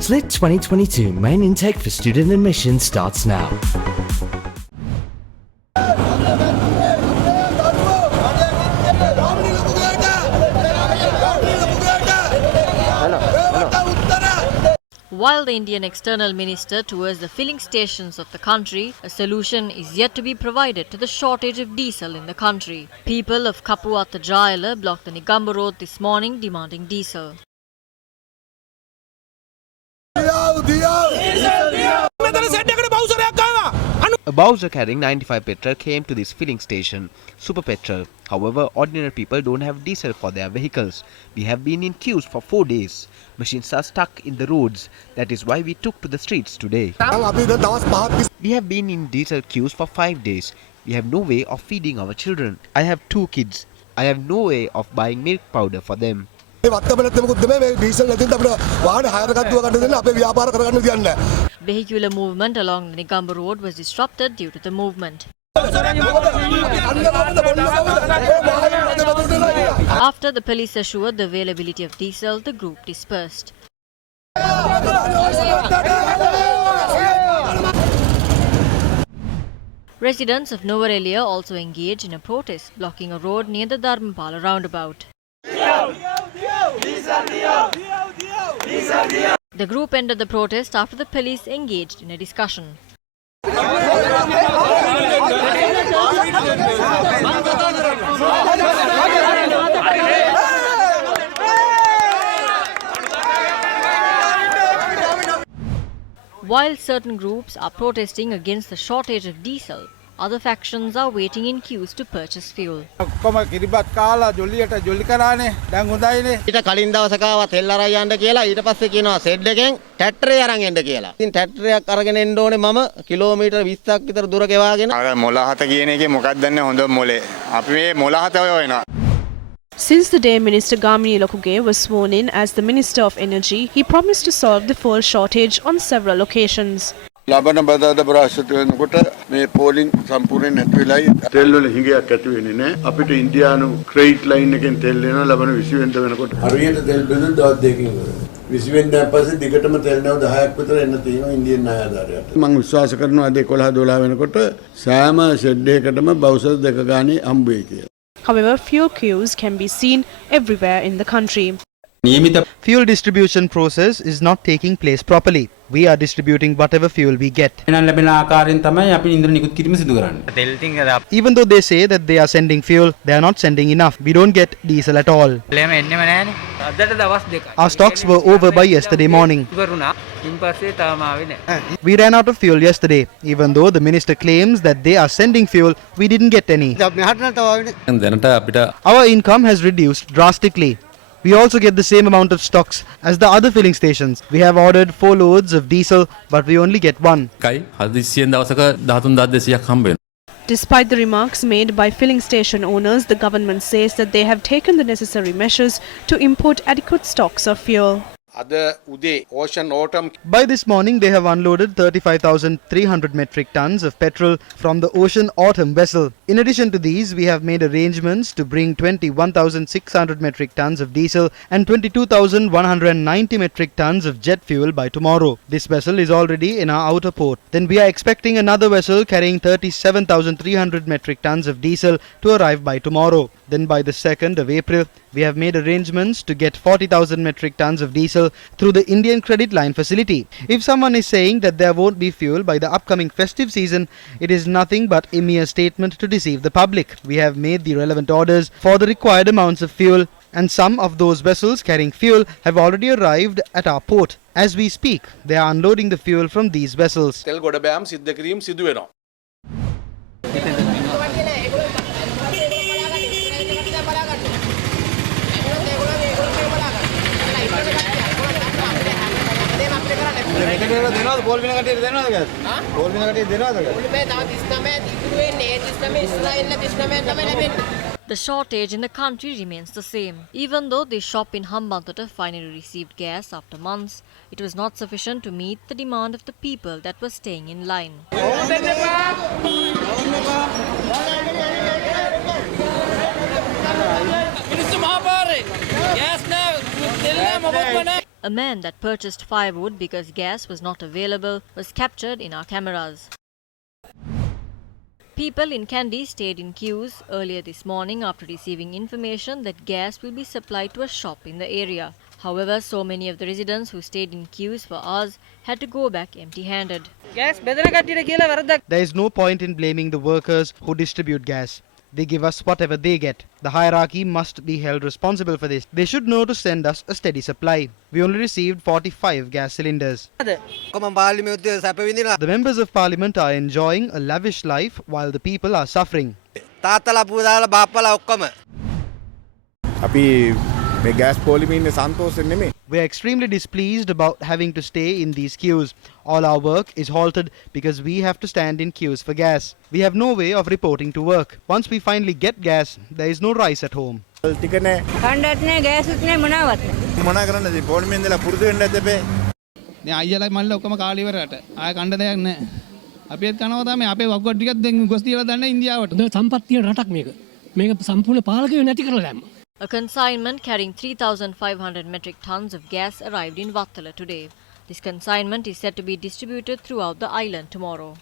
SLIT 2022 main intake for student admission starts now. While the Indian external minister tours the filling stations of the country, a solution is yet to be provided to the shortage of diesel in the country. People of Kapuatta Jayala blocked the Negombo Road this morning demanding diesel. A Bowser carrying 95 petrol came to this filling station, Super Petrol. However, ordinary people don't have diesel for their vehicles. We have been in queues for 4 days. Machines are stuck in the roads. That is why we took to the streets today. We have been in diesel queues for 5 days. We have no way of feeding our children. I have 2 kids. I have no way of buying milk powder for them. Vehicular movement along the Negombo Road was disrupted due to the movement. After the police assured the availability of diesel, the group dispersed. Residents of Novarelia also engaged in a protest, blocking a road near the Dharmapala roundabout. The group ended the protest after the police engaged in a discussion. While certain groups are protesting against the shortage of diesel, other factions are waiting in queues to purchase fuel. ඊට කලින් දවසකවත් හෙල් අරන් යන්න කියලා ඊට පස්සේ කියනවා said එකෙන් ට්‍රැක්ටරේ අරන් එන්න කියලා. ඉතින් ට්‍රැක්ටරයක් අරගෙන එන්න ඕනේ මම කිලෝමීටර් 20ක් විතර දුර ගෙවාගෙන. අර මොළහත කියන එකේ මොකක්ද දන්නේ හොඳ මොලේ. අපි මේ මොළහත හොයනවා. Since the day Minister Gamini Lokuge was sworn in as the Minister of Energy, he promised to solve the fuel shortage on several occasions. ලබන බදාදා ප්‍රාශ්‍රිත වෙනකොට මේ පෝලිං සම්පූර්ණයෙන් නැති වෙලයි තෙල් වල හිඟයක් ඇති වෙන්නේ නැහැ අපිට ඉන්දියානු ක්‍රෙඩිට් ලයින් එකෙන් තෙල් එනවා ලබන 20 වෙනිදා වෙනකොට හරියට තෙල් බෙදුන දවස් දෙකකින් වර 20 වෙනිදා පස්සේ දිගටම තෙල් නැව 10ක් විතර එන්න තියෙනවා ඉන්දියන් ණය ආධාරයට මම විශ්වාස කරනවා අද 11 12 වෙනකොට සෑම ෂෙඩ් එකකටම බවුසර් දෙක ගානේ හම්බ වෙයි කියලා. However, fuel queues can be seen everywhere in the country. Fuel distribution process is not taking place properly. We are distributing whatever fuel we get. Even though they say that they are sending fuel, they are not sending enough. We don't get diesel at all. Our stocks were over by yesterday morning. We ran out of fuel yesterday. Even though the minister claims that they are sending fuel, we didn't get any. Our income has reduced drastically. We also get the same amount of stocks as the other filling stations. We have ordered 4 loads of diesel, but we only get 1. Despite the remarks made by filling station owners, the government says that they have taken the necessary measures to import adequate stocks of fuel. By this morning, they have unloaded 35,300 metric tons of petrol from the Ocean Autumn vessel. In addition to these, we have made arrangements to bring 21,600 metric tons of diesel and 22,190 metric tons of jet fuel by tomorrow. This vessel is already in our outer port. Then we are expecting another vessel carrying 37,300 metric tons of diesel to arrive by tomorrow. Then by the 2nd of April, we have made arrangements to get 40,000 metric tons of diesel through the Indian credit line facility. If someone is saying that there won't be fuel by the upcoming festive season, it is nothing but a mere statement to deceive the public. We have made the relevant orders for the required amounts of fuel, and some of those vessels carrying fuel have already arrived at our port. As we speak, they are unloading the fuel from these vessels. The shortage in the country remains the same. Even though the shop in Hambantota finally received gas after months, it was not sufficient to meet the demand of the people that were staying in line. A man that purchased firewood because gas was not available was captured in our cameras. People in Kandy stayed in queues earlier this morning after receiving information that gas will be supplied to a shop in the area. However, so many of the residents who stayed in queues for hours had to go back empty-handed. There is no point in blaming the workers who distribute gas. They give us whatever they get. The hierarchy must be held responsible for this. They should know to send us a steady supply. We only received 45 gas cylinders. The members of parliament are enjoying a lavish life while the people are suffering. We are extremely displeased about having to stay in these queues. All our work is halted because we have to stand in queues for gas. We have no way of reporting to work. Once we finally get gas, there is no rice at home. A consignment carrying 3,500 metric tons of gas arrived in Vattala today. This consignment is set to be distributed throughout the island tomorrow.